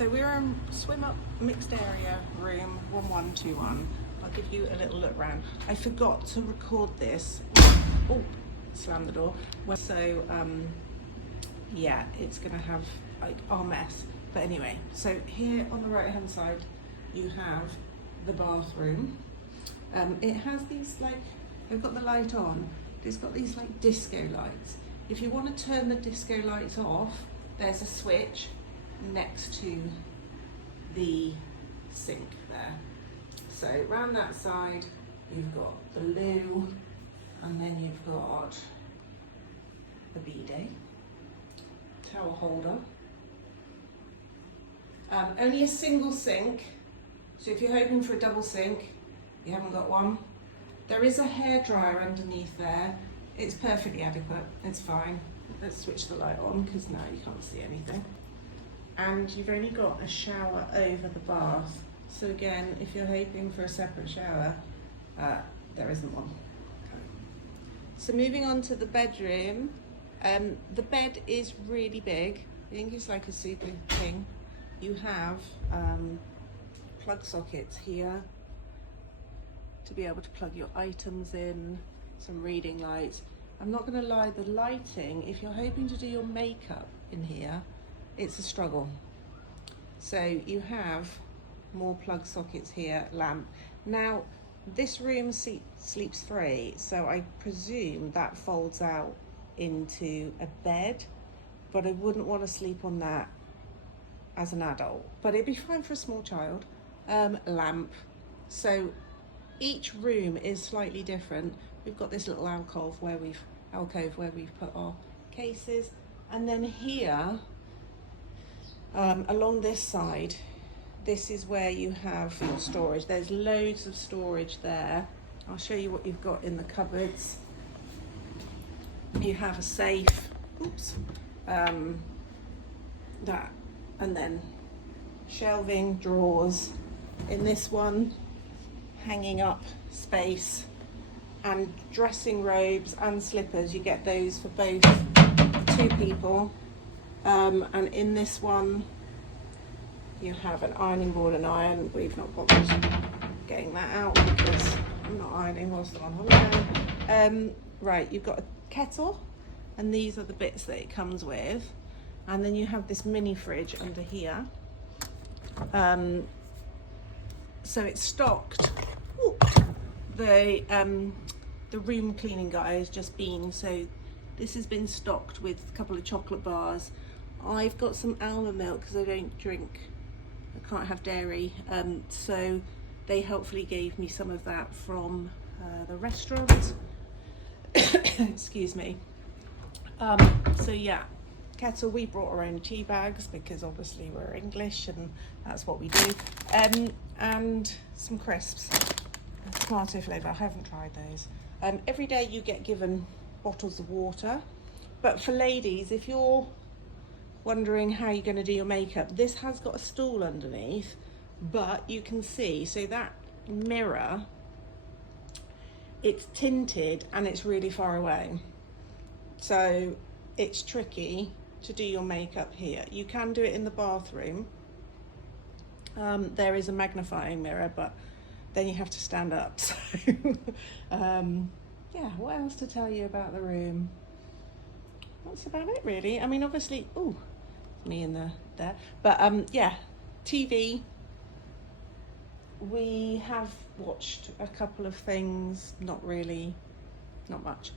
So we're in swim up mixed area room 1121. I'll give you a little look round. I forgot to record this. Oh, slam the door. So yeah, it's gonna have like our mess. But anyway, so here on the right hand side you have the bathroom. It has these like, I've got the light on, it's got these like disco lights. If you want to turn the disco lights off, there's a switch next to the sink there. So around that side you've got the loo, and then you've got the bidet, towel holder. Only a single sink, so if you're hoping for a double sink, you haven't got one. There is a hairdryer underneath there. It's perfectly adequate, it's fine. Let's switch the light on because now you can't see anything. And you've only got a shower over the bath. So again, if you're hoping for a separate shower, there isn't one. So moving on to the bedroom, the bed is really big. I think it's like a super king. You have plug sockets here to be able to plug your items in, some reading lights. I'm not going to lie, the lighting, if you're hoping to do your makeup in here, it's a struggle. So you have more plug sockets here, lamp. Now this room sleeps 3, so I presume that folds out into a bed, but I wouldn't want to sleep on that as an adult, but it'd be fine for a small child. Lamp. So each room is slightly different. We've got this little alcove where we've put our cases, and then here along this side, this is where you have your storage. There's loads of storage there. I'll show you what you've got in the cupboards. You have a safe, oops, that, and then shelving, drawers. In this one, hanging up space, and dressing robes and slippers. You get those for both 2 people. And in this one, you have an ironing board and iron. We've not bothered getting that out because I'm not ironing whilst I'm on holiday. Right, you've got a kettle, and these are the bits that it comes with. And then you have this mini fridge under here. So it's stocked. Ooh, the room cleaning guy has just been, so this has been stocked with a couple of chocolate bars. I've got some almond milk because I don't drink, I can't have dairy, so they helpfully gave me some of that from the restaurant. Excuse me. So yeah, kettle, we brought our own tea bags because obviously we're English and that's what we do, and some crisps, tomato flavour. I haven't tried those. Every day you get given bottles of water, but for ladies, if you're wondering how you're going to do your makeup, this has got a stool underneath, but you can see, so that mirror, it's tinted and it's really far away, so it's tricky to do your makeup here. You can do it in the bathroom. There is a magnifying mirror, but then you have to stand up. So yeah, what else to tell you about the room? That's about it really. I mean, obviously, ooh, me in there, but yeah, TV. We have watched a couple of things, not much.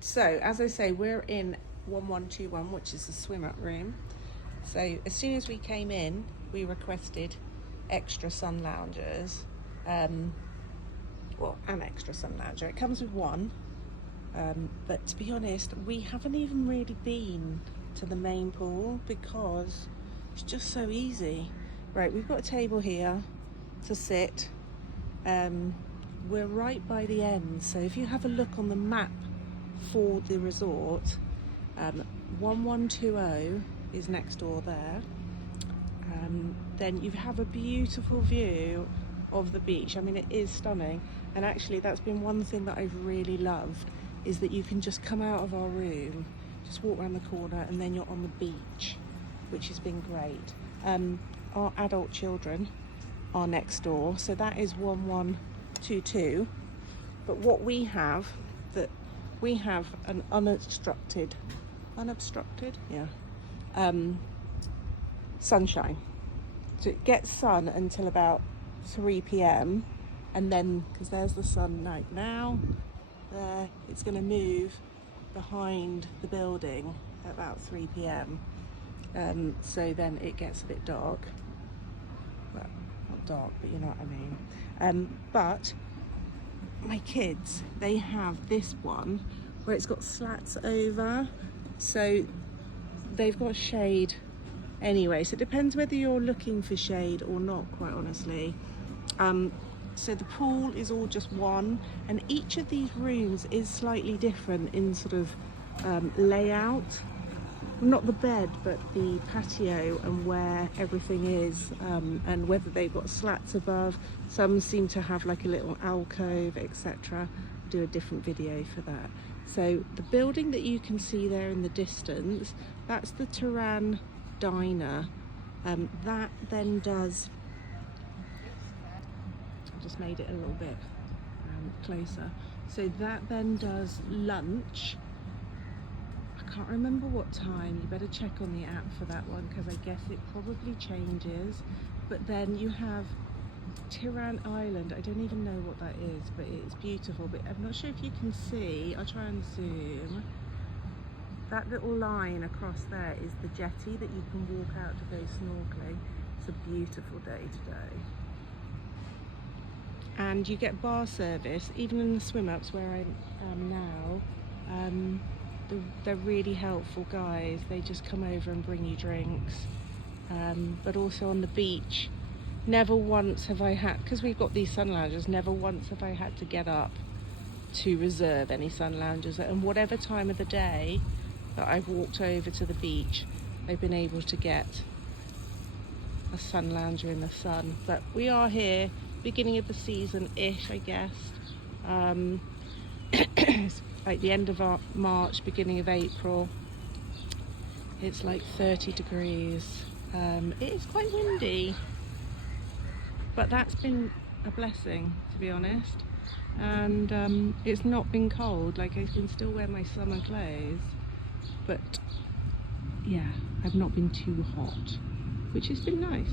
So as I say, we're in 1121, which is the swim up room. So as soon as we came in, we requested extra sun loungers. Well, an extra sun lounger. It comes with one, but to be honest, we haven't even really been to the main pool because it's just so easy. Right, we've got a table here to sit. We're right by the end, so if you have a look on the map for the resort, 1120 is next door there. Then you have a beautiful view of the beach. I mean, it is stunning, and actually that's been one thing that I've really loved, is that you can just come out of our room, just walk around the corner, and then you're on the beach, which has been great. our adult children are next door, so that is 1122. But what we have, an unobstructed, sunshine. So it gets sun until about 3 p.m. and then, because there's the sun right now, there, it's going to move behind the building at about 3 p.m. So then it gets a bit dark. Well, not dark, but you know what I mean. But my kids, they have this one where it's got slats over, so they've got shade anyway. So it depends whether you're looking for shade or not, quite honestly. So the pool is all just one, and each of these rooms is slightly different in sort of layout. Not the bed, but the patio and where everything is, and whether they've got slats above. Some seem to have like a little alcove, etc. Do a different video for that. So the building that you can see there in the distance, that's the Turan Diner. That then does, I just made it a little bit closer. So that then does lunch. I can't remember what time. You better check on the app for that one, because I guess it probably changes. But then you have Tiran Island. I don't even know what that is, but it's beautiful. But I'm not sure if you can see. I'll try and zoom. That little line across there is the jetty that you can walk out to go snorkeling. It's a beautiful day today. And you get bar service, even in the swim ups where I am now. They're really helpful guys. They just come over and bring you drinks. But also on the beach, never once have I had, because we've got these sun loungers, never once have I had to get up to reserve any sun loungers. And whatever time of the day that I've walked over to the beach, they've been able to get a sun lounger in the sun. But we are here, beginning of the season-ish, I guess. It's like the end of March, beginning of April. It's like 30 degrees. It is quite windy, but that's been a blessing, to be honest. And it's not been cold. Like, I can still wear my summer clothes, but yeah, I've not been too hot, which has been nice.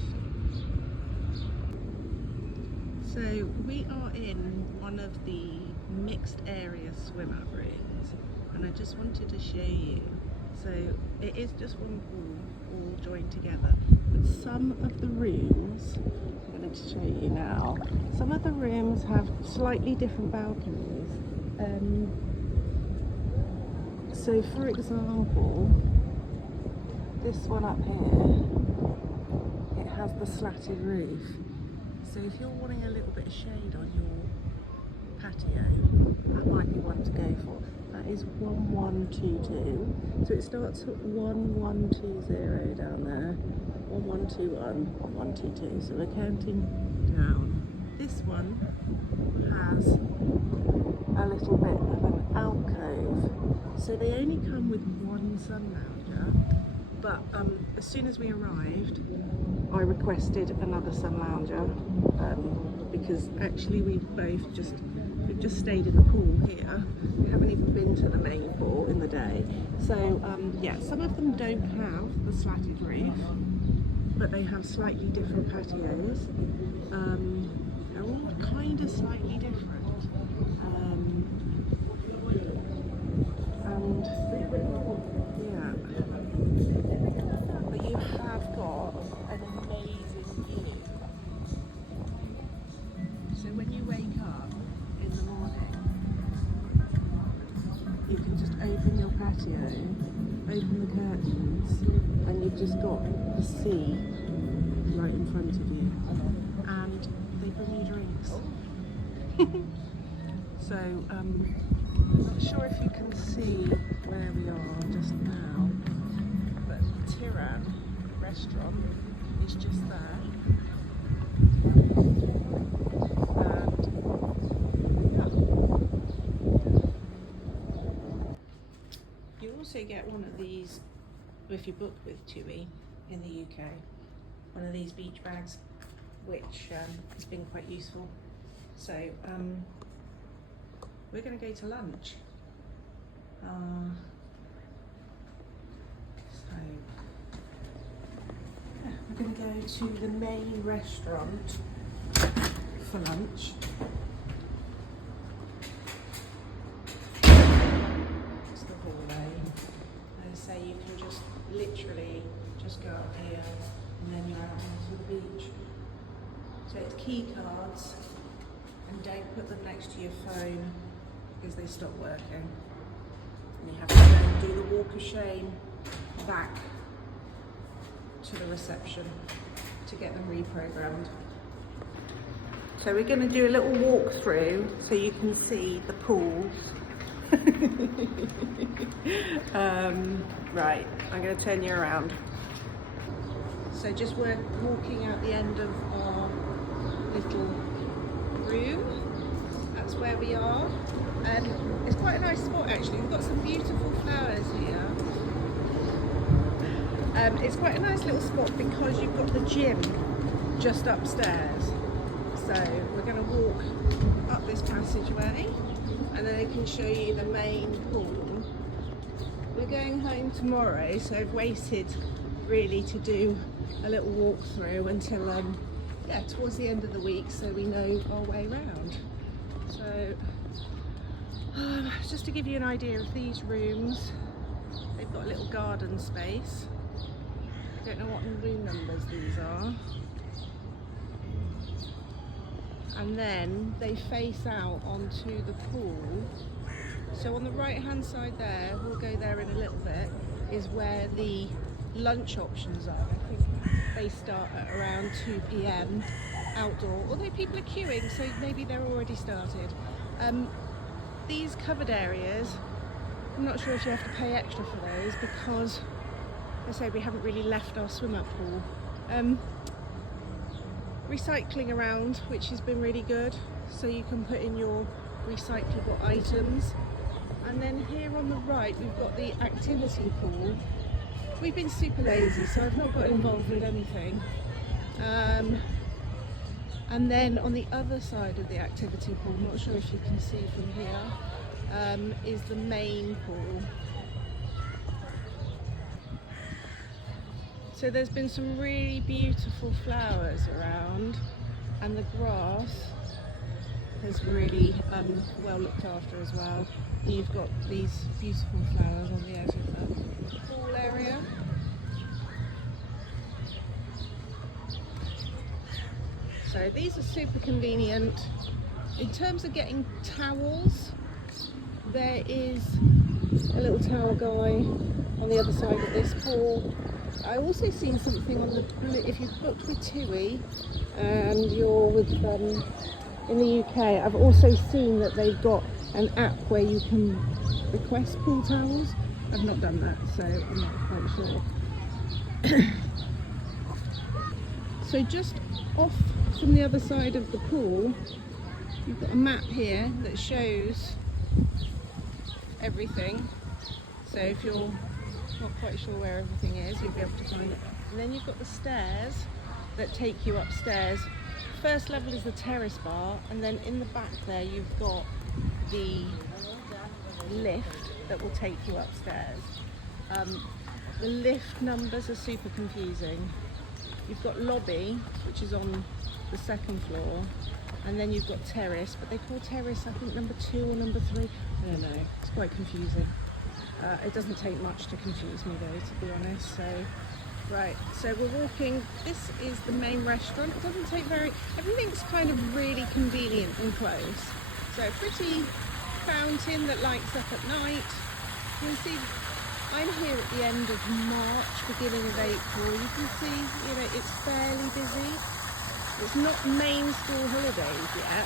So we are in one of the mixed area swim up rooms, and I just wanted to show you. So it is just one pool all joined together, but some of the rooms, I'm going to show you now, some of the rooms have slightly different balconies. So for example, this one up here, it has the slatted roof. So if you're wanting a little bit of shade on your patio, that might be one to go for. That is 1122. So it starts at 1120 down there. 1121, 1122. So we're counting down. This one has a little bit of an alcove. So they only come with one sun lounger, but as soon as we arrived, I requested another sun lounger, because actually we've just stayed in the pool here. We haven't even been to the main pool in the day. So yeah, some of them don't have the slatted roof, but they have slightly different patios. They're all kind of slightly different. And yeah, but you have got an amazing view. So when you wake up in the morning, you can just open your patio, open the curtains, and you've just got the sea right in front of you, and they bring you drinks. So I'm not sure if you can see where we are just now, but the Tiran restaurant is just there. You also get one of these if you book with TUI in the UK. one of these beach bags, which has been quite useful. So we're going to go to lunch. We're going to go to the main restaurant for lunch. It's the hallway. As I say, you can just literally just go up here and then you're out onto the beach. So it's key cards, and don't put them next to your phone because they stop working. And you have to go and do the walk of shame back to the reception to get them reprogrammed. So we're going to do a little walk through so you can see the pools. Right, I'm going to turn you around. So just we're walking out the end of our little room. That's where we are. And it's quite a nice spot actually. We've got some beautiful flowers here. It's quite a nice little spot because you've got the gym just upstairs. So we're going to walk up this passageway and then I can show you the main pool. We're going home tomorrow, so I've waited really to do a little walk through until towards the end of the week, so we know our way round. So just to give you an idea of these rooms, they've got a little garden space. I don't know what room numbers these are. And then they face out onto the pool. So on the right hand side there, we'll go there in a little bit, is where the lunch options are. I think they start at around 2 p.m. outdoor, although people are queuing, so maybe they're already started. These covered areas, I'm not sure if you have to pay extra for those because, as I say, we haven't really left our swim up pool. Recycling around, which has been really good, so you can put in your recyclable items. And then here on the right we've got the activity pool. We've been super lazy, so I've not got involved with anything. And then on the other side of the activity pool, I'm not sure if you can see from here, is the main pool. So there's been some really beautiful flowers around, and the grass is really well looked after as well. And you've got these beautiful flowers on the edge of the pool area. So these are super convenient. In terms of getting towels, there is a little towel guy on the other side of this pool. I also seen something on the blue, if you've booked with TUI and you're with them in the UK, I've also seen that they've got an app where you can request pool towels. I've not done that, so I'm not quite sure. So just off from the other side of the pool, you've got a map here that shows everything. So if you're not quite sure where everything is, you'll be able to find it. And then you've got the stairs that take you upstairs. First level is the terrace bar, and then in the back there you've got the lift that will take you upstairs. The lift numbers are super confusing. You've got lobby, which is on the second floor, and then you've got terrace, but they call terrace I think number 2 or number 3. I don't know, it's quite confusing. It doesn't take much to confuse me though, to be honest. So, right, so we're walking. This is the main restaurant. It doesn't take everything's kind of really convenient and close. So a pretty fountain that lights up at night. You can see I'm here at the end of March, beginning of April. You can see, it's fairly busy. It's not main school holidays yet.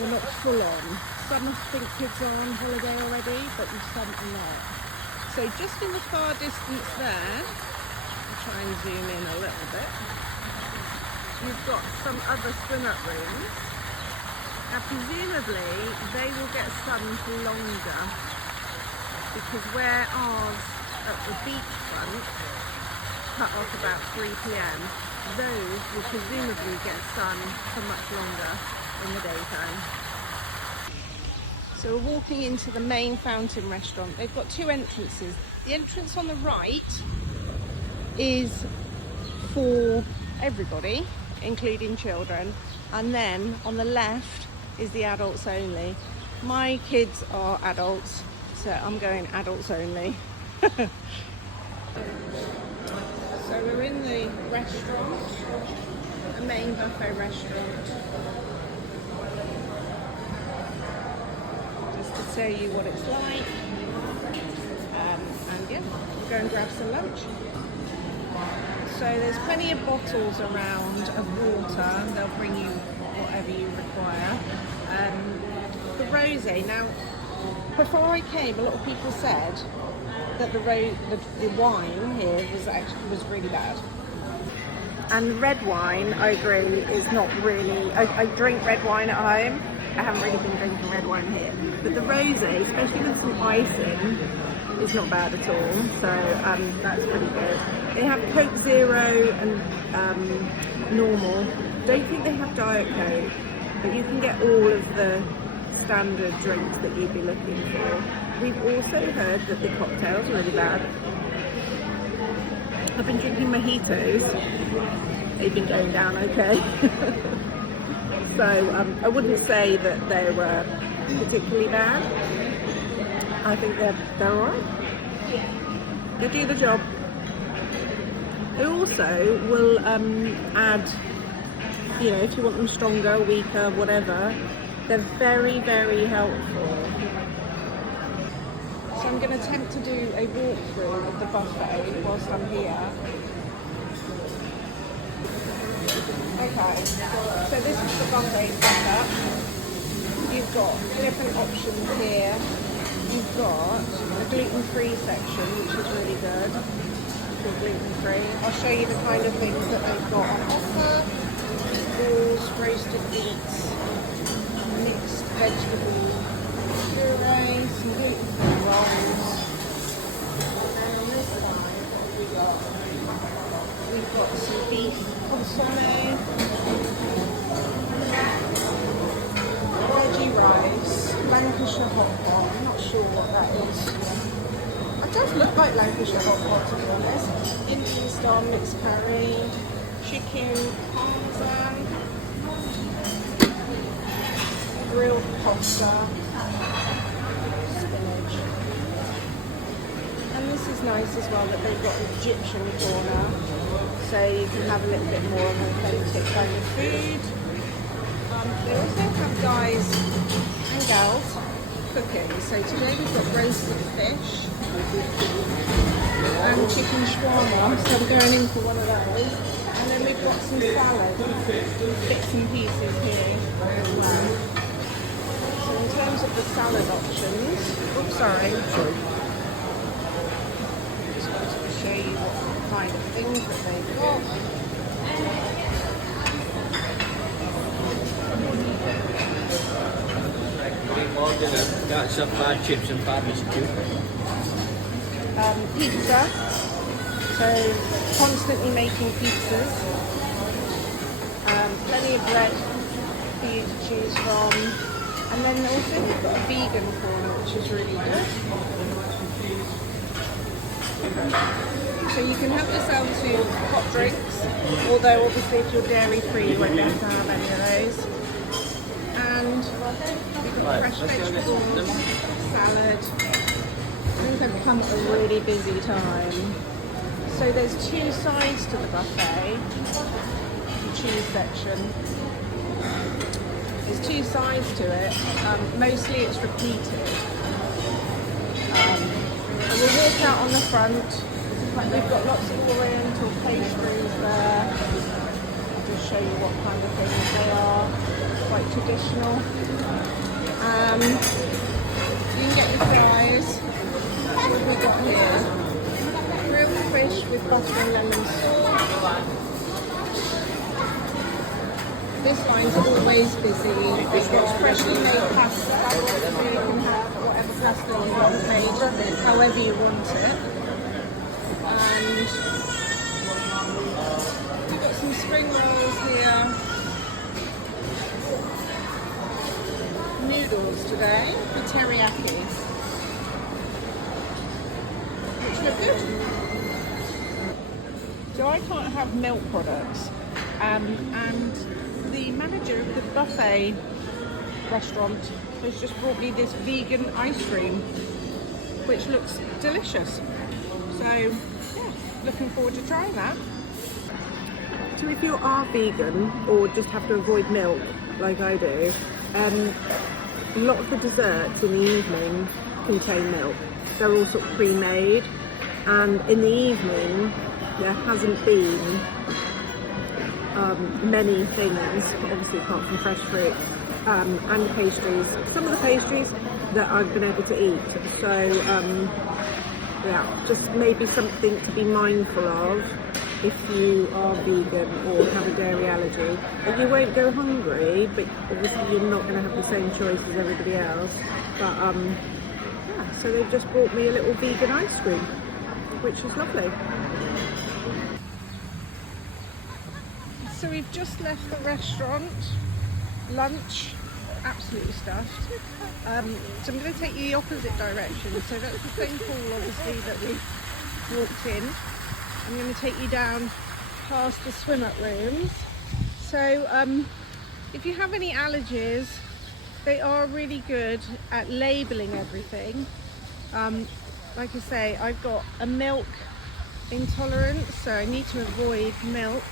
We're not full on. Some think kids are on holiday already, but some are not. So just in the far distance there, I'll try and zoom in a little bit, you've got some other swim-up rooms. Now presumably they will get sun for longer, because where ours at the beachfront cut off about 3 p.m, those will presumably get sun for much longer in the daytime. So we're walking into the main fountain restaurant. They've got two entrances. The entrance on the right is for everybody, including children, and then on the left is the adults only. My kids are adults, so I'm going adults only. So we're in the restaurant, a main buffet restaurant. Just to show you what it's like. And yeah, we'll go and grab some lunch. So there's plenty of bottles around of water. They'll bring you whatever you require. The rosé. Now, before I came, a lot of people said that the wine here was really bad. And red wine, I agree, is not really. I drink red wine at home. I haven't really been drinking red wine here. But the rosé, especially with some icing, is not bad at all. So that's pretty good. They have Coke Zero and normal. Don't think they have Diet Coke, but you can get all of the standard drinks that you'd be looking for. We've also heard that the cocktails are really bad. I've been drinking mojitos. They've been going down okay. So I wouldn't say that they were particularly bad. I think they're alright. They do the job. They also will add, you know, if you want them stronger, weaker, whatever. They're very, very helpful. So I'm going to attempt to do a walkthrough of the buffet whilst I'm here. Okay, so this is the buffet setup. You've got different options here. You've got a gluten-free section, which is really good. For gluten-free. I'll show you the kind of things that they've got on offer. Balls, roasted beets, mixed vegetable puree, some gluten-free rolls. And on this side, what have we got? We've got some beef consomme, veggie rice, Lancashire hot pot. I'm not sure what that is. It does look like Lancashire hot pot, to be honest. Indian style mixed curry, chicken parmesan, grilled pasta, spinach. And this is nice as well that they've got an Egyptian corner, so you can have a little bit more of authentic kind of food. They also have guys and gals cooking. So today we've got roasted fish and chicken shawarma, so I'm going in for one of those. And then we've got some salad, bits and pieces here as well. So in terms of the salad options, oops, sorry. Just wanted to show you what kind of things that they've got. Got some fried chips and fried biscuits. Pizza. So constantly making pizzas. Plenty of bread for you to choose from. And then also they've got a vegan corner, which is really good. So you can help yourself to hot drinks, although obviously if you're dairy free you won't be able to have any of those. And we've got fresh vegetables, salad. I think I've come at a really busy time. So there's two sides to the buffet, the cheese section. There's two sides to it. Mostly it's repeated. So we'll walk out on the front. We've got lots of oriental pastries there. I'll just show you what kind of things they are. Quite traditional. You can get your fries. What have we got here? Grilled fish with butter and lemon sauce. This line's always busy. We've got freshly made pasta, so you can have whatever pasta you want made, however you want it. And we've got some spring rolls here. Noodles today with teriyaki, which look good. So I can't have milk products, and the manager of the buffet restaurant has just brought me this vegan ice cream, which looks delicious. So yeah, looking forward to trying that. So if you are vegan or just have to avoid milk like I do, a lot of the desserts in the evening contain milk. They're all sort of pre-made, and in the evening there hasn't been many things, obviously apart from fresh fruit and pastries. Some of the pastries that I've been able to eat. So yeah, just maybe something to be mindful of if you are vegan or have a dairy allergy. And you won't go hungry, but obviously you're not going to have the same choice as everybody else. But yeah, so they've just brought me a little vegan ice cream, which is lovely. So we've just left the restaurant, lunch, absolutely stuffed. So I'm going to take you the opposite direction. So that's the same pool obviously that we walked in. I'm going to take you down past the swim-up rooms. So if you have any allergies, they are really good at labelling everything. Like I say, I've got a milk intolerance, so I need to avoid milk.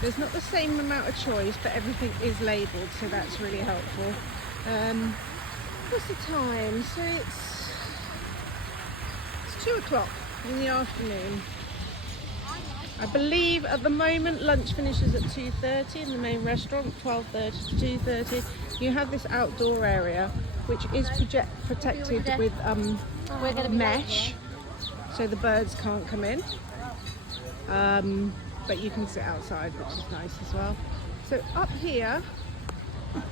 There's not the same amount of choice, but everything is labelled, so that's really helpful. What's the time? So it's 2 o'clock in the afternoon. I believe at the moment lunch finishes at 2:30 in the main restaurant, 12:30 to 2:30. You have this outdoor area which is protected with mesh, so the birds can't come in. But you can sit outside, which is nice as well. So up here,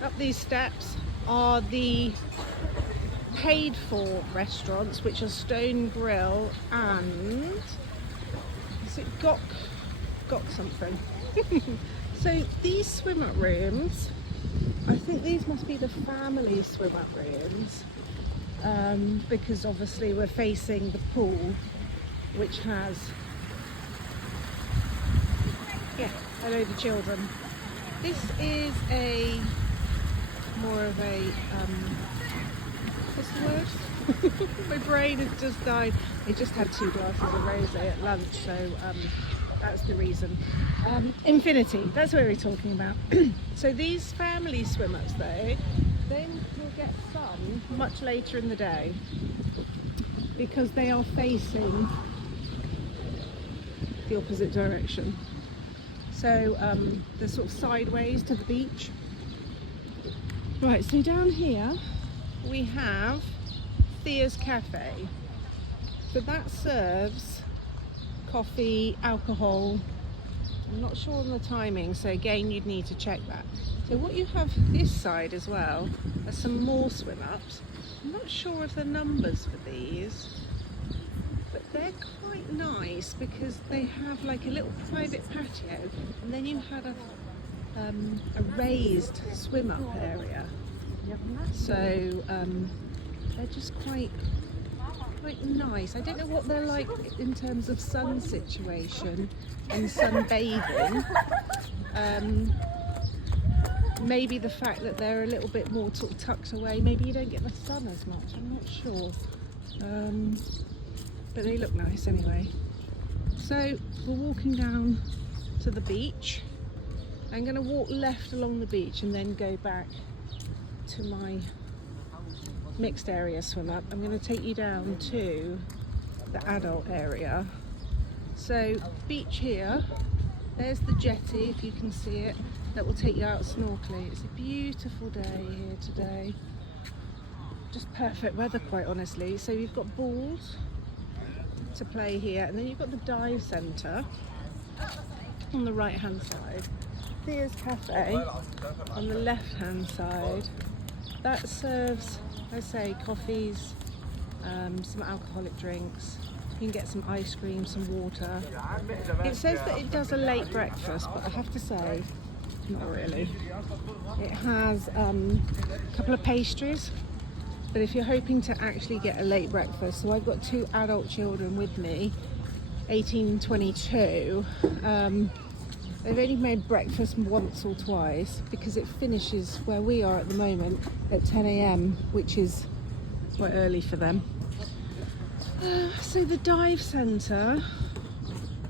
up these steps, are the paid for restaurants, which are Stone Grill and is it Gok something. So these swim-up rooms, I think these must be the family swim-up rooms, because obviously we're facing the pool, which has a load of children. This is more of a what's the word? My brain has just died. I just had 2 glasses of rosé at lunch, so that's the reason. Infinity, that's what we're talking about. So these family swim-ups though, then you'll get sun much later in the day because they are facing the opposite direction. So they're sort of sideways to the beach. Right, so down here we have Thea's Cafe. So that serves coffee, alcohol. I'm not sure on the timing, so again you'd need to check that. So what you have this side as well are some more swim-ups. I'm not sure of the numbers for these, but they're quite nice because they have like a little private patio, and then you had a raised swim-up area. So they're just quite nice. I don't know what they're like in terms of sun situation and sunbathing. Maybe the fact that they're a little bit more sort of tucked away, maybe you don't get the sun as much, I'm not sure. But they look nice anyway. So we're walking down to the beach. I'm going to walk left along the beach and then go back to my mixed area swim up. I'm going to take you down to the adult area. So beach here, there's the jetty if you can see it, that will take you out snorkeling. It's a beautiful day here today, just perfect weather quite honestly. So you've got balls to play here, and then you've got the dive centre on the right hand side. Thea's Cafe on the left hand side, that serves, I say, coffees, some alcoholic drinks, You can get some ice cream, some water. It says that it does a late breakfast, but I have to say, not really. It has a couple of pastries, but if you're hoping to actually get a late breakfast, so I've got 2 adult children with me, 18 and 22. They've only made breakfast once or twice because it finishes where we are at the moment at 10 a.m, which is quite early for them. So the dive centre,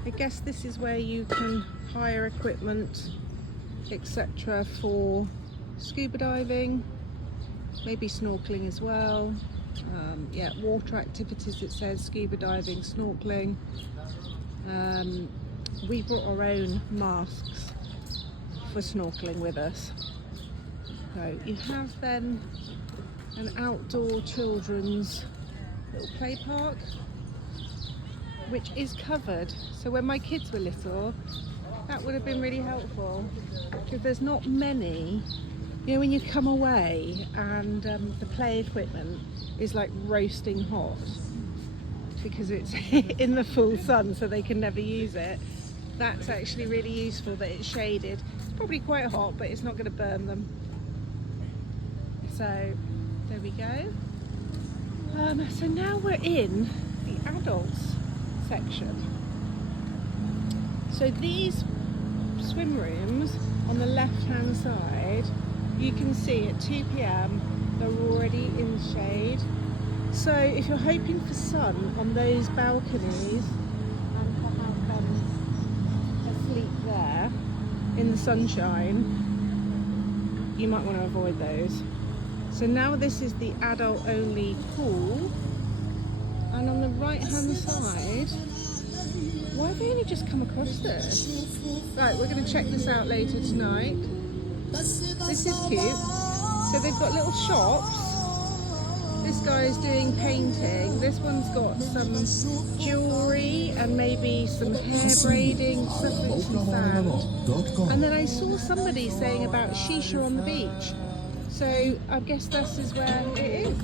I guess this is where you can hire equipment, etc. for scuba diving, maybe snorkeling as well. Yeah, water activities, it says scuba diving, snorkeling. We brought our own masks for snorkeling with us. So you have then an outdoor children's little play park, which is covered. So when my kids were little, that would have been really helpful because there's not many. You know, when you come away and the play equipment is like roasting hot because it's in the full sun, so they can never use it. That's actually really useful that it's shaded. It's probably quite hot, but it's not going to burn them. So there we go. So now we're in the adults section. So these swim rooms on the left hand side, you can see at 2 p.m. they're already in shade. So if you're hoping for sun on those balconies and to have them asleep there in the sunshine, you might want to avoid those. So now this is the adult only pool, and on the right hand side, why have they only just come across this? Right, we're going to check this out later tonight. This is cute. So they've got little shops. This guy is doing painting. This one's got some jewellery and maybe some hair braiding, stuff with some sand. And then I saw somebody saying about shisha on the beach. So I guess this is where it is.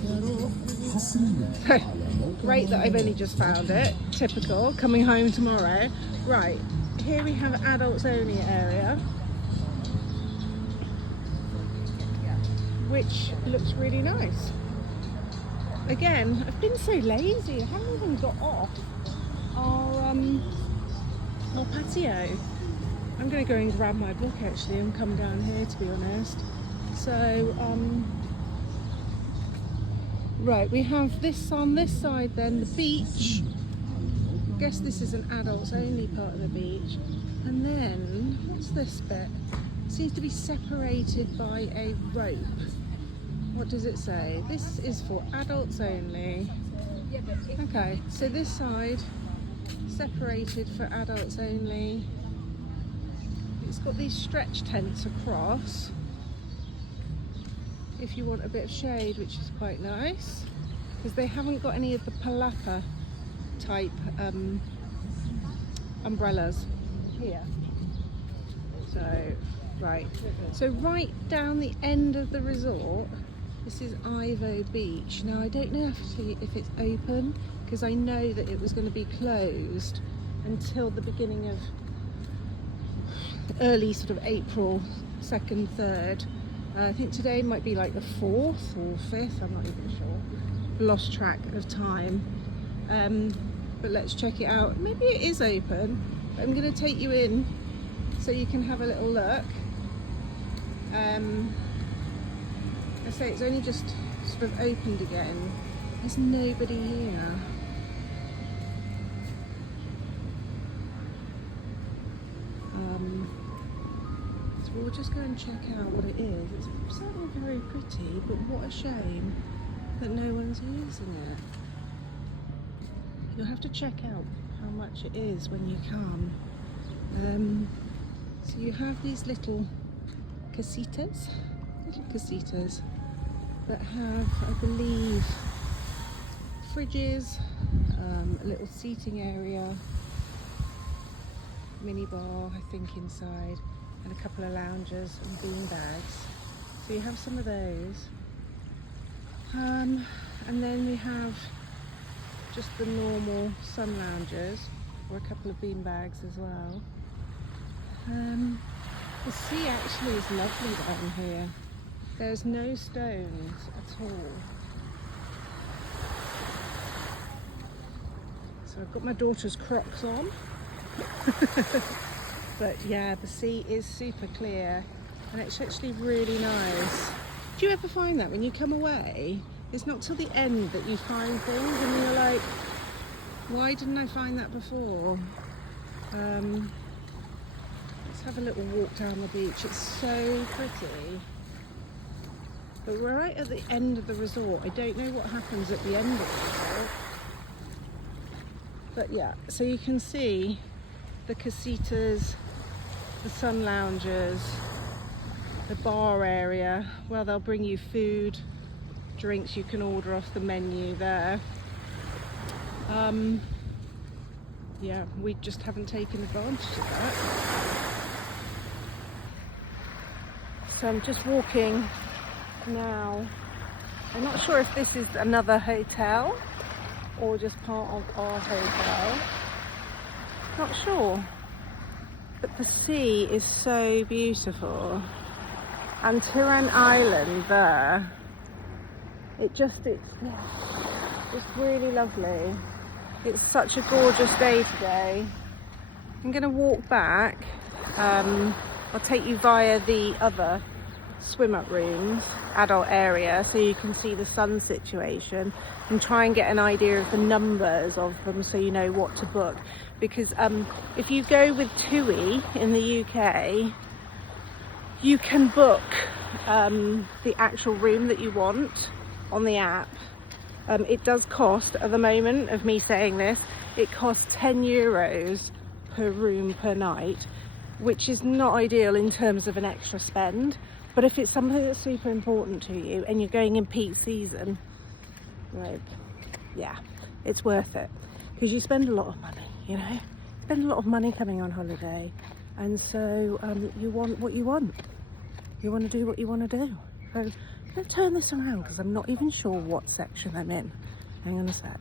Great that I've only just found it. Typical, coming home tomorrow. Right, here we have adults only area, which looks really nice. Again, I've been so lazy, I haven't even got off our patio. I'm going to go and grab my book actually and come down here, to be honest. So, right, we have this on this side then, the beach. I guess this is an adults only part of the beach. And then, what's this bit? It seems to be separated by a rope. What does it say? This is for adults only. Okay, so this side, separated for adults only. It's got these stretch tents across if you want a bit of shade, which is quite nice, because they haven't got any of the palapa type umbrellas here. So, right. So right down the end of the resort, this is Ivo Beach. Now I don't know if it's open, because I know that it was going to be closed until the beginning of early sort of April, 2nd, 3rd. I think today might be like the 4th or 5th, I'm not even sure. Lost track of time. But let's check it out. Maybe it is open. I'm going to take you in so you can have a little look. I say it's only just sort of opened again. There's nobody here. So we'll just go and check out what it is. It's certainly very pretty, but what a shame that no one's using it. You'll have to check out how much it is when you come. So you have these little casitas that have, I believe, fridges, a little seating area, mini bar I think inside, and a couple of loungers and bean bags. So you have some of those. And then we have just the normal sun loungers, or a couple of bean bags as well. The sea actually is lovely down here. There's no stones at all. So I've got my daughter's Crocs on. But yeah, the sea is super clear and it's actually really nice. Do you ever find that when you come away, it's not till the end that you find things and you're like, why didn't I find that before? Let's have a little walk down the beach. It's so pretty. But we're right at the end of the resort. I don't know what happens at the end of the resort. But yeah, so you can see the casitas, the sun loungers, the bar area. Well, they'll bring you food, drinks you can order off the menu there. Yeah, we just haven't taken advantage of that. So I'm just walking now. I'm not sure if this is another hotel or just part of our hotel. Not sure. But the sea is so beautiful. And Tiran Island there, it's really lovely. It's such a gorgeous day today. I'm going to walk back. I'll take you via the other swim-up rooms, adult area, so you can see the sun situation and try and get an idea of the numbers of them so you know what to book. Because if you go with TUI in the UK, you can book the actual room that you want on the app. It does cost, at the moment of me saying this, it costs €10 per room per night, which is not ideal in terms of an extra spend. But if it's something that's super important to you and you're going in peak season, like, yeah, it's worth it. Because you spend a lot of money, you know? Spend a lot of money coming on holiday. And so you want what you want. You want to do what you want to do. So I'm going to turn this around because I'm not even sure what section I'm in. Hang on a sec.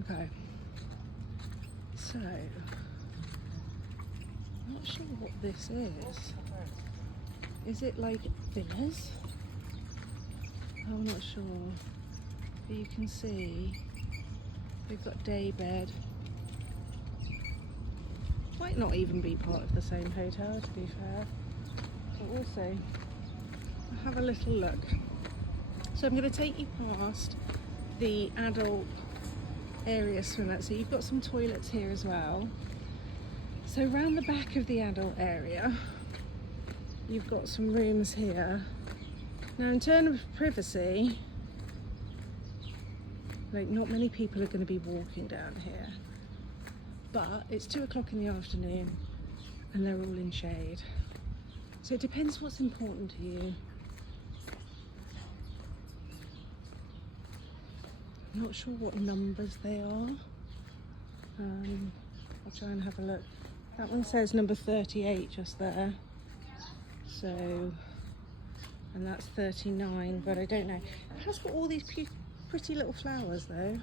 Okay. So, I'm not sure what this is. Is it like villas? I'm not sure. But you can see they've got day bed. Might not even be part of the same hotel, to be fair. But also, I'll have a little look. So I'm going to take you past the adult area swimmer. So you've got some toilets here as well. So around the back of the adult area, you've got some rooms here. Now in terms of privacy, like, not many people are going to be walking down here. But it's 2 o'clock in the afternoon and they're all in shade. So it depends what's important to you. I'm not sure what numbers they are. I'll try and have a look. That one says number 38 just there. So, and that's 39, but I don't know. It has got all these pretty little flowers though.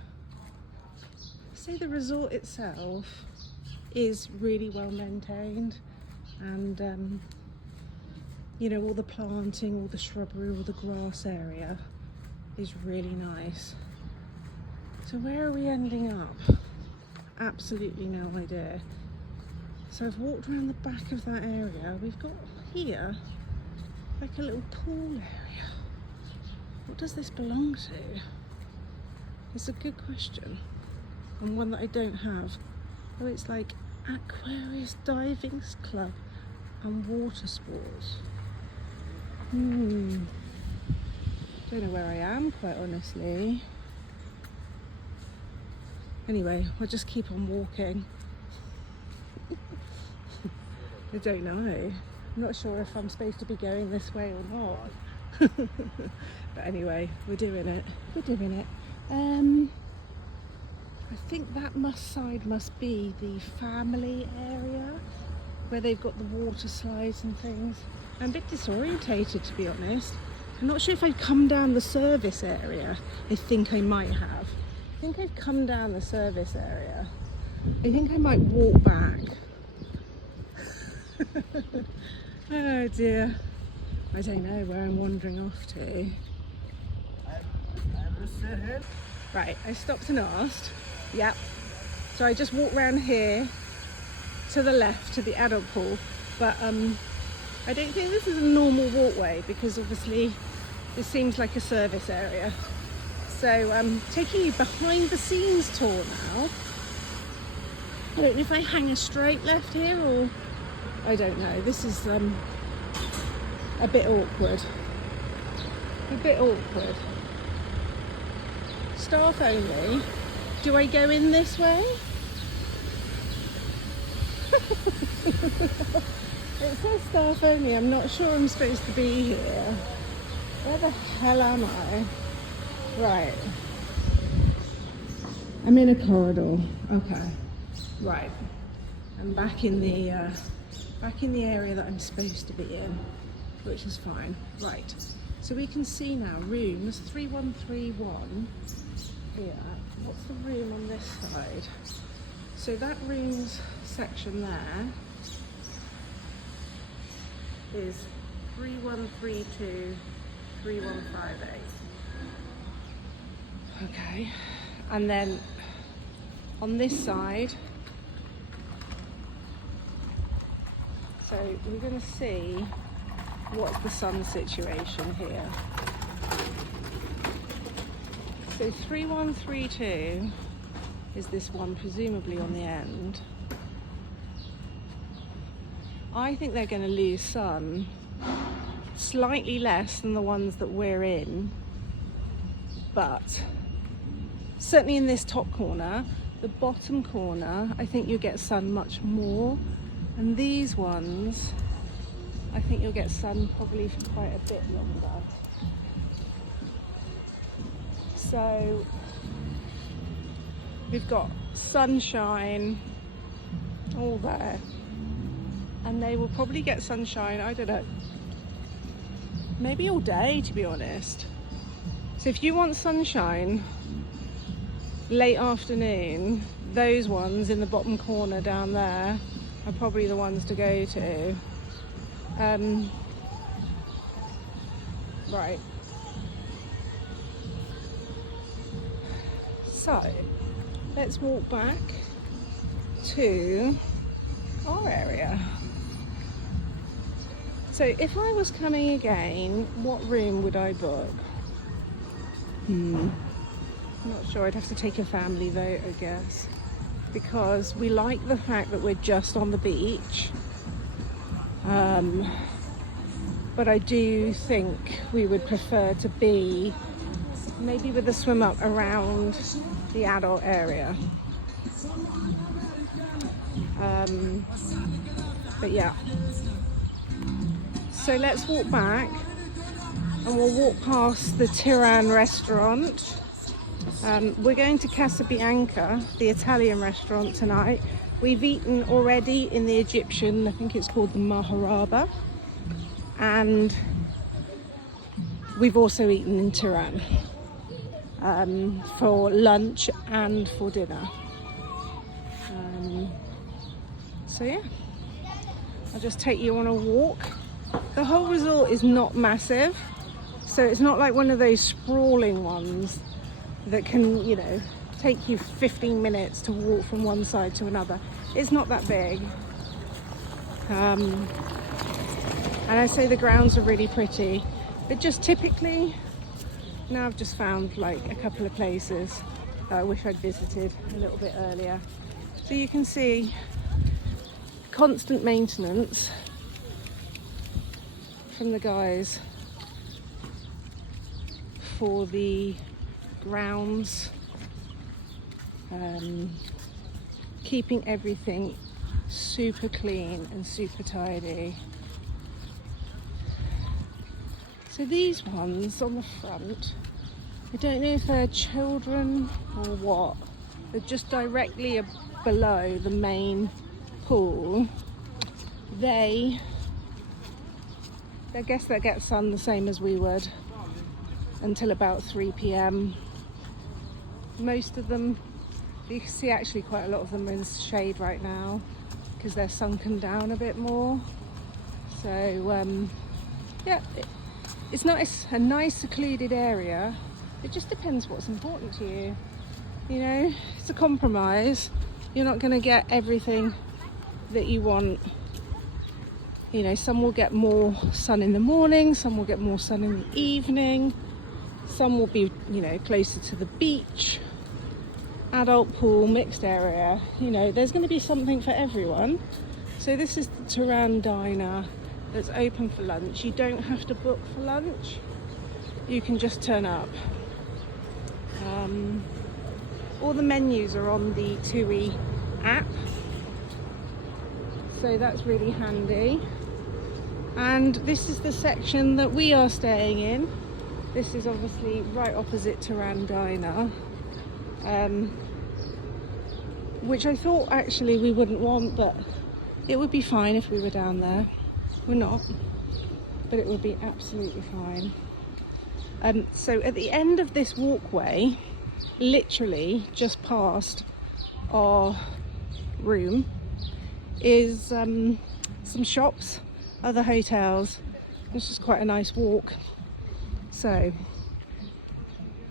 Say the resort itself is really well maintained, and you know, all the planting, all the shrubbery, all the grass area is really nice. So where are we ending up? Absolutely no idea. So I've walked around the back of that area. We've got here like a little pool area. What does this belong to? It's a good question, and one that I don't have. Oh, it's like Aquarius Diving Club and water sports. Don't know where I am, quite honestly. Anyway, I'll just keep on walking. I don't know. I'm not sure if I'm supposed to be going this way or not. But anyway, we're doing it. We're doing it. I think that side must be the family area where they've got the water slides and things. I'm a bit disorientated, to be honest. I'm not sure if I'd come down the service area. I think I might have. I think I've come down the service area. I think I might walk back. Oh dear. I don't know where I'm wandering off to. Right, I stopped and asked. Yep. So I just walked around here to the left to the adult pool. But I don't think this is a normal walkway because obviously this seems like a service area. So I'm taking you behind the scenes tour now. I don't know if I hang a straight left here or I don't know. This is a bit awkward. A bit awkward. Staff only. Do I go in this way? It says staff only. I'm not sure I'm supposed to be here. Where the hell am I? Right. I'm in a corridor. Okay. Right. I'm back in the area that I'm supposed to be in, which is fine. Right. So we can see now rooms 3131 here. What's the room on this side? So that room's section there is 3132 3158. Okay, and then on this side, so we're going to see what's the sun situation here. So 3132 is this one, presumably on the end. I think they're going to lose sun slightly less than the ones that we're in, but certainly in this top corner, the bottom corner, I think you'll get sun much more, and these ones, I think you'll get sun probably for quite a bit longer. So we've got sunshine all there, and they will probably get sunshine, I don't know, maybe all day, to be honest. So if you want sunshine late afternoon, those ones in the bottom corner down there are probably the ones to go to. Right. So let's walk back to our area. So if I was coming again, what room would I book? I'm not sure. I'd have to take a family vote, I guess, because we like the fact that we're just on the beach, but I do think we would prefer to be maybe with a swim up around the adult area. But yeah, so let's walk back and we'll walk past the Tiran restaurant. We're going to Casabianca, the Italian restaurant, tonight. We've eaten already in the Egyptian, I think it's called the Maharaba, and we've also eaten in Tiran for lunch and for dinner. So yeah, I'll just take you on a walk. The whole resort is not massive, so it's not like one of those sprawling ones that can, you know, take you 15 minutes to walk from one side to another. It's not that big. And I say the grounds are really pretty, but just typically, now I've just found like a couple of places that I wish I'd visited a little bit earlier. So you can see constant maintenance from the guys for the grounds, keeping everything super clean and super tidy. So these ones on the front, I don't know if they're children or what, they're just directly below the main pool. I guess they get sun the same as we would. until about 3 p.m. Most of them, you can see actually quite a lot of them are in shade right now because they're sunken down a bit more. So yeah, it's nice, a nice secluded area. It just depends what's important to you. You know, it's a compromise. You're not going to get everything that you want. You know, some will get more sun in the morning, some will get more sun in the evening, some will be, you know, closer to the beach, adult pool, mixed area. You know, there's going to be something for everyone. So this is the Turan Diner that's open for lunch. You don't have to book for lunch. You can just turn up. All the menus are on the TUI app, so that's really handy. And this is the section that we are staying in. This is obviously right opposite Turan Diner, which I thought actually we wouldn't want, but it would be fine if we were down there. We're not, but it would be absolutely fine. So at the end of this walkway, literally just past our room, is some shops, other hotels. It's just quite a nice walk. So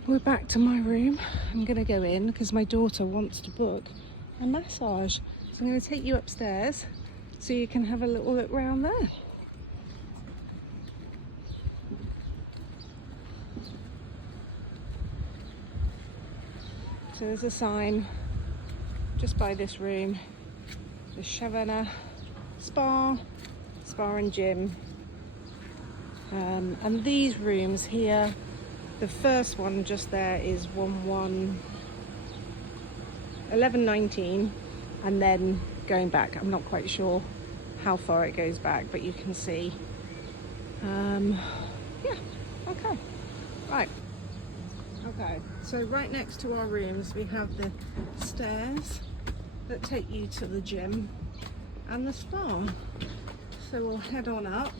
we're back to my room. I'm gonna go in because my daughter wants to book a massage. So I'm gonna take you upstairs so you can have a little look around there. So there's a sign just by this room, the Shavana Spa and Gym. And these rooms here, the first one just there is 1119, and then going back, I'm not quite sure how far it goes back, but you can see. Yeah, okay, right. Okay, so right next to our rooms we have the stairs that take you to the gym and the spa. So we'll head on up.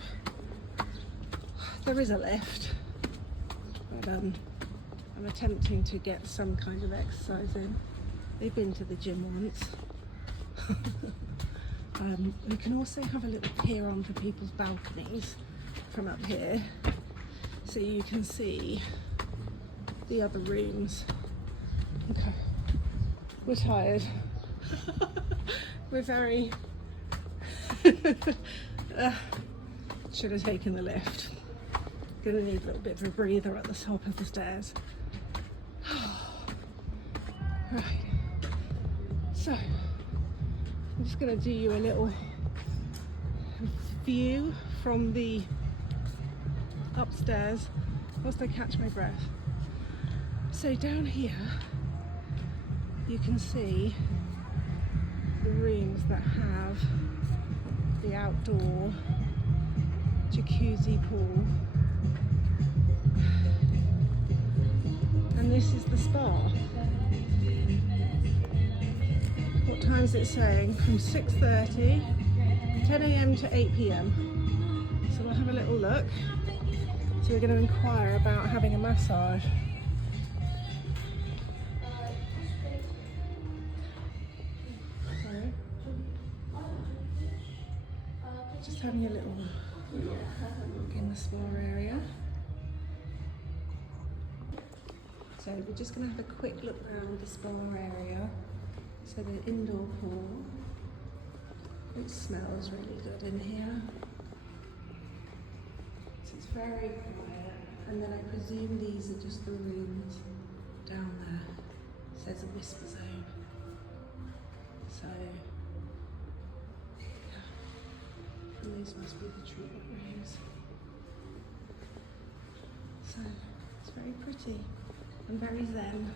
There is a lift, but I'm attempting to get some kind of exercise in. They've been to the gym once. We can also have a little peer on for people's balconies from up here, so you can see the other rooms. Okay, we're tired. We're very should have taken the lift. Gonna need a little bit of a breather at the top of the stairs. Right, so I'm just gonna do you a little view from the upstairs whilst I catch my breath. So down here you can see the rooms that have the outdoor jacuzzi pool, and this is the spa. What time is it saying? From 6:30, 10 a.m. to 8 p.m. So we'll have a little look. So we're going to inquire about having a massage. Just having a little look in the spa area. So we're just going to have a quick look around the spa area. So the indoor pool, which smells really good in here. So it's very quiet. And then I presume these are just the rooms down there. It says a whisper zone. So and these must be the treatment rooms. So it's very pretty and very zen.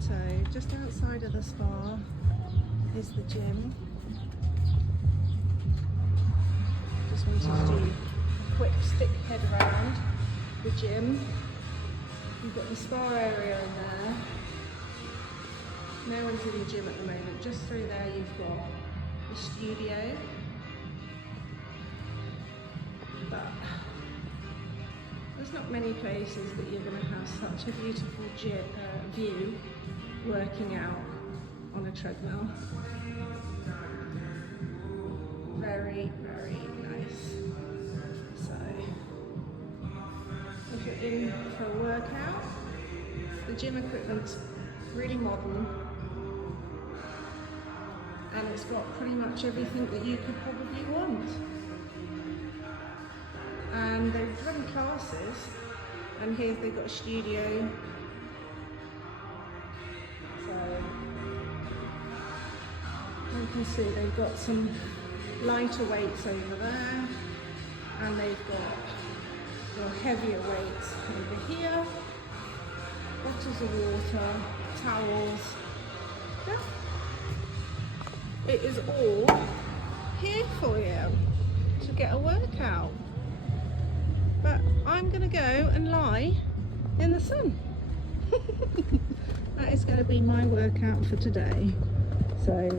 So just outside of the spa is the gym. Just wanted to do a quick stick head around the gym. You've got the spa area in there. No one's in the gym at the moment. Just through there you've got the studio. but there's not many places that you're going to have such a beautiful view working out on a treadmill. Very, very nice. So, if you're in for a workout, the gym equipment's really modern and it's got pretty much everything that you could probably want. And they've run classes, and here they've got a studio. So you can see they've got some lighter weights over there, and they've got your heavier weights over here, bottles of water, towels. Yeah. It is all here for you to get a workout. But I'm going to go and lie in the sun. That is going to be my workout for today. So,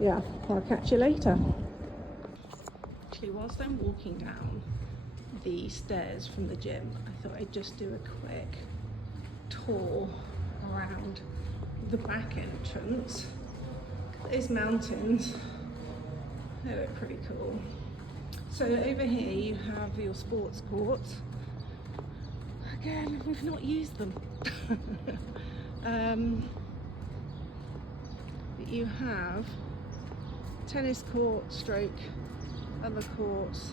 yeah, I'll catch you later. Actually, whilst I'm walking down the stairs from the gym, I thought I'd just do a quick tour around the back entrance. These mountains, they look pretty cool. So over here you have your sports courts. Again, we've not used them. But you have tennis court stroke other courts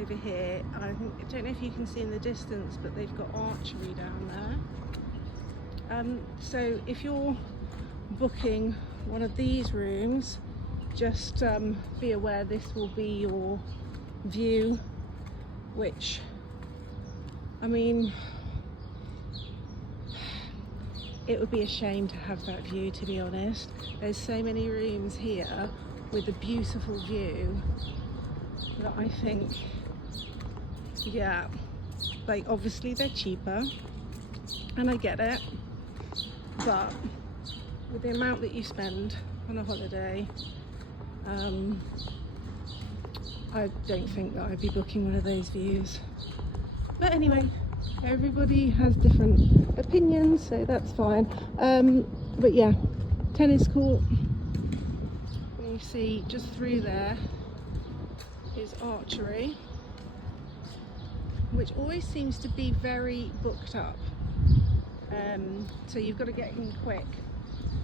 over here. I don't know if you can see in the distance, but they've got archery down there. So if you're booking one of these rooms, just be aware this will be your view, which, I mean, it would be a shame to have that view, to be honest. There's so many rooms here with a beautiful view that I think, yeah, like obviously they're cheaper and I get it, but with the amount that you spend on a holiday, I don't think that I'd be booking one of those views. But anyway, everybody has different opinions, so that's fine. But yeah, tennis court. You see just through there is archery, which always seems to be very booked up. So you've got to get in quick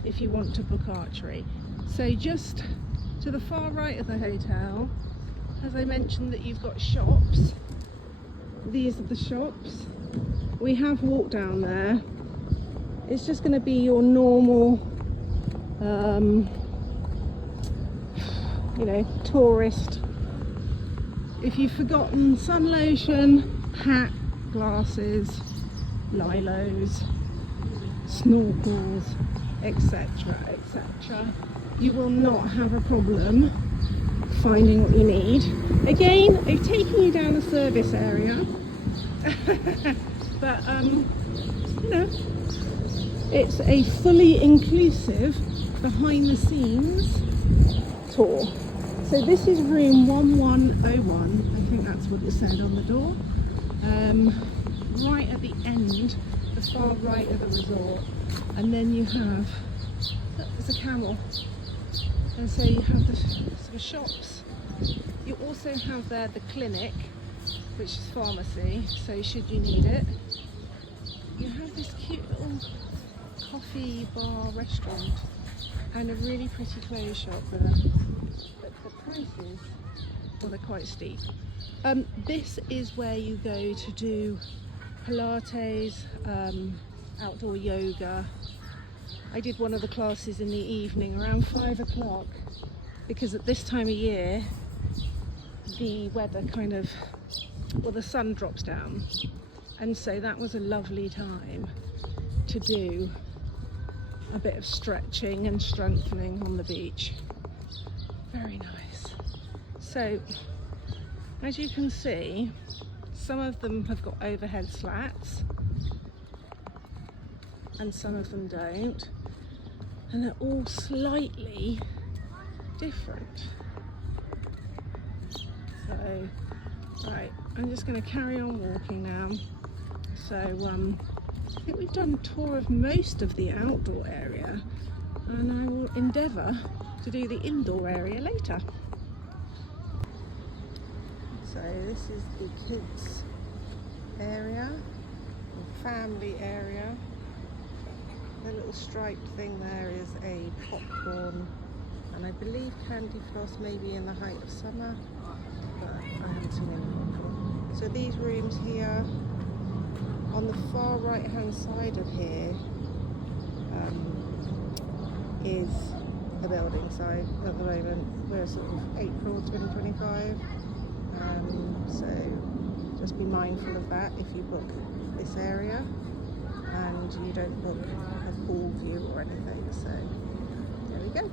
if you want to book archery. So just to the far right of the hotel, as I mentioned, that you've got shops. These are the shops. We have walked down there. It's just going to be your normal, you know, tourist. If you've forgotten sun lotion, hat, glasses, lilos, snorkels, etc, etc, you will not have a problem finding what you need. Again, I've taken you down the service area, but you know, it's a fully inclusive behind the scenes tour. So this is room 1101, I think that's what it said on the door, right at the end, the far right of the resort. And then you have, look, there's a camel, and so you have the sort of shops. You also have there the clinic, which is pharmacy, so should you need it. You have this cute little coffee bar restaurant and a really pretty clothes shop there. But the prices, well, they're quite steep. This is where you go to do Pilates, outdoor yoga. I did one of the classes in the evening around 5 o'clock because at this time of year the weather kind of, well, the sun drops down, and so that was a lovely time to do a bit of stretching and strengthening on the beach. Very nice. So as you can see, some of them have got overhead slats and some of them don't, and they're all slightly different. So Right, I'm just going to carry on walking now. So I think we've done a tour of most of the outdoor area, and I will endeavour to do the indoor area later. So this is the kids area, or family area. The little striped thing there is a popcorn, and I believe candy floss maybe in the height of summer, but I haven't seen any popcorn. So these rooms here, on the far right hand side of here is a building site at the moment. We're sort of April 2025, so just be mindful of that if you book this area and you don't book a pool view or anything. So there we go.